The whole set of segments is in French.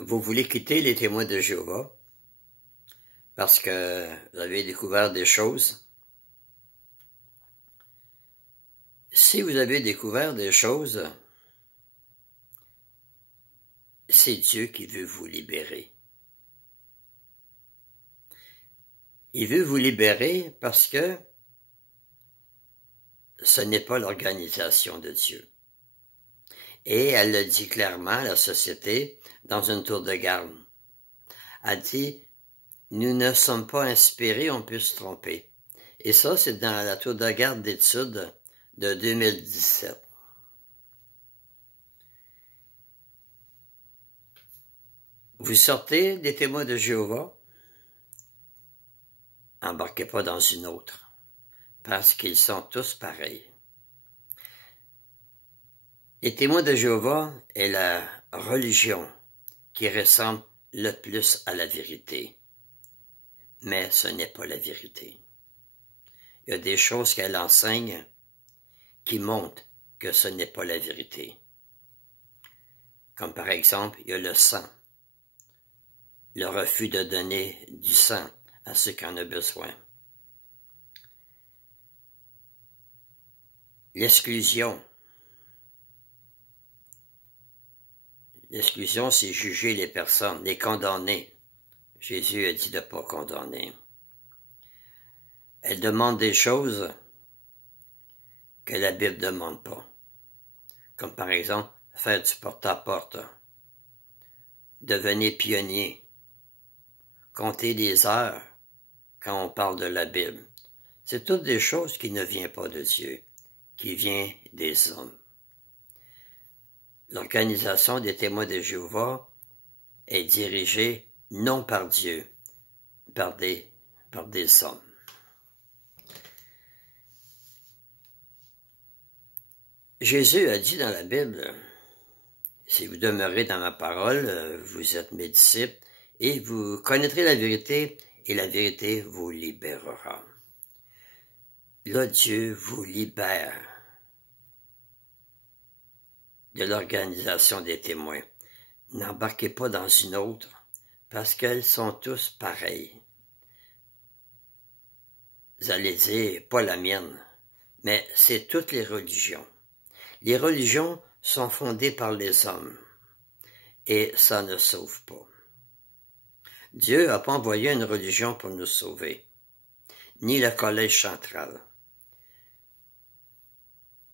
Vous voulez quitter les témoins de Jéhovah parce que vous avez découvert des choses. Si vous avez découvert des choses, c'est Dieu qui veut vous libérer. Il veut vous libérer parce que ce n'est pas l'organisation de Dieu. Et elle le dit clairement, la société, dans une tour de garde. Elle dit, nous ne sommes pas inspirés, on peut se tromper. Et ça, c'est dans la tour de garde d'études de 2017. Vous sortez des témoins de Jéhovah, embarquez pas dans une autre, parce qu'ils sont tous pareils. Les témoins de Jéhovah est la religion qui ressemble le plus à la vérité. Mais ce n'est pas la vérité. Il y a des choses qu'elle enseigne qui montrent que ce n'est pas la vérité. Comme par exemple, il y a le sang. Le refus de donner du sang à ceux qui en ont besoin. L'exclusion. L'exclusion, c'est juger les personnes, les condamner. Jésus a dit de ne pas condamner. Elle demande des choses que la Bible ne demande pas. Comme par exemple, faire du porte-à-porte, devenir pionnier, compter les heures quand on parle de la Bible. C'est toutes des choses qui ne viennent pas de Dieu, qui viennent des hommes. L'organisation des témoins de Jéhovah est dirigée non par Dieu, par des hommes. Jésus a dit dans la Bible, si vous demeurez dans ma parole, vous êtes mes disciples, et vous connaîtrez la vérité, et la vérité vous libérera. Là, Dieu vous libère de l'organisation des témoins. N'embarquez pas dans une autre, parce qu'elles sont tous pareilles. Vous allez dire, pas la mienne, mais c'est toutes les religions. Les religions sont fondées par les hommes, et ça ne sauve pas. Dieu n'a pas envoyé une religion pour nous sauver, ni le collège central.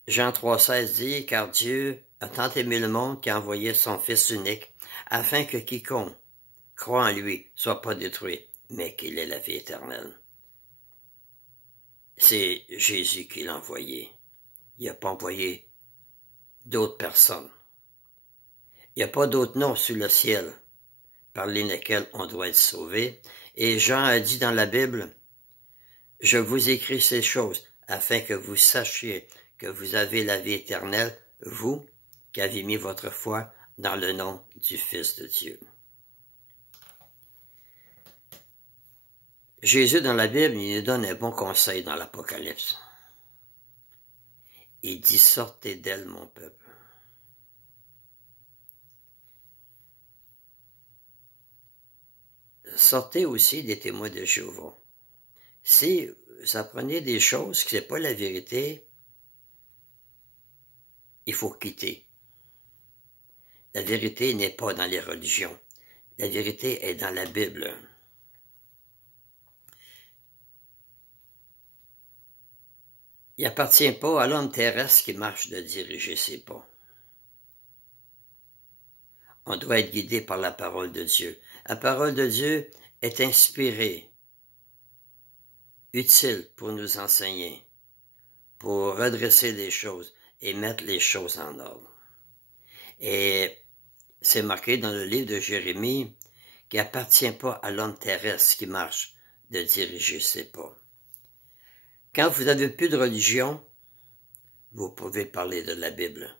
Jean 3,16 dit, car Dieu a tant aimé le monde qu'il a envoyé son Fils unique, afin que quiconque croit en lui soit pas détruit, mais qu'il ait la vie éternelle. C'est Jésus qui l'a envoyé. Il n'a pas envoyé d'autres personnes. Il n'y a pas d'autre nom sur le ciel par lesquels on doit être sauvé. Et Jean a dit dans la Bible, « Je vous écris ces choses afin que vous sachiez que vous avez la vie éternelle, vous qui avez mis votre foi dans le nom du Fils de Dieu. » Jésus, dans la Bible, il nous donne un bon conseil dans l'Apocalypse. Il dit, « Sortez d'elle, mon peuple. » Sortez aussi des témoins de Jéhovah. Si vous apprenez des choses qui ne sont pas la vérité, il faut quitter. La vérité n'est pas dans les religions. La vérité est dans la Bible. Il n'appartient pas à l'homme terrestre qui marche de diriger ses pas. On doit être guidé par la parole de Dieu. La parole de Dieu est inspirée, utile pour nous enseigner, pour redresser les choses et mettre les choses en ordre. Et c'est marqué dans le livre de Jérémie qu'il n'appartient pas à l'homme terrestre qui marche de diriger ses pas. Quand vous n'avez plus de religion, vous pouvez parler de la Bible.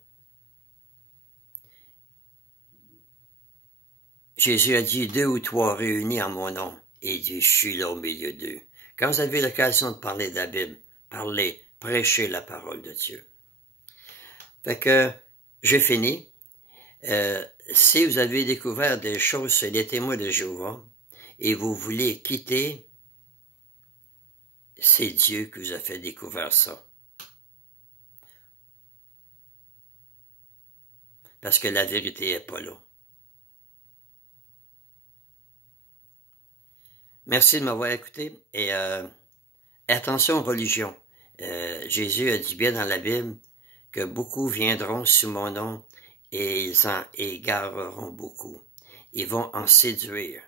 Jésus a dit, 2 ou 3 réunis en mon nom, et il dit, je suis là au milieu d'eux. Quand vous avez l'occasion de parler de la Bible, parlez, prêchez la parole de Dieu. Fait que, j'ai fini. si vous avez découvert des choses sur les témoins de Jéhovah et vous voulez quitter, c'est Dieu qui vous a fait découvrir ça. Parce que la vérité n'est pas là. Merci de m'avoir écouté et attention aux religions. Jésus a dit bien dans la Bible que beaucoup viendront sous mon nom et ils en égareront beaucoup. Ils vont en séduire.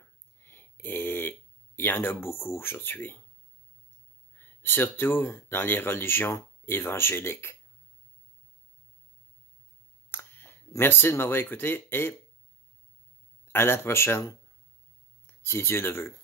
Et il y en a beaucoup aujourd'hui. Surtout dans les religions évangéliques. Merci de m'avoir écouté et à la prochaine, si Dieu le veut.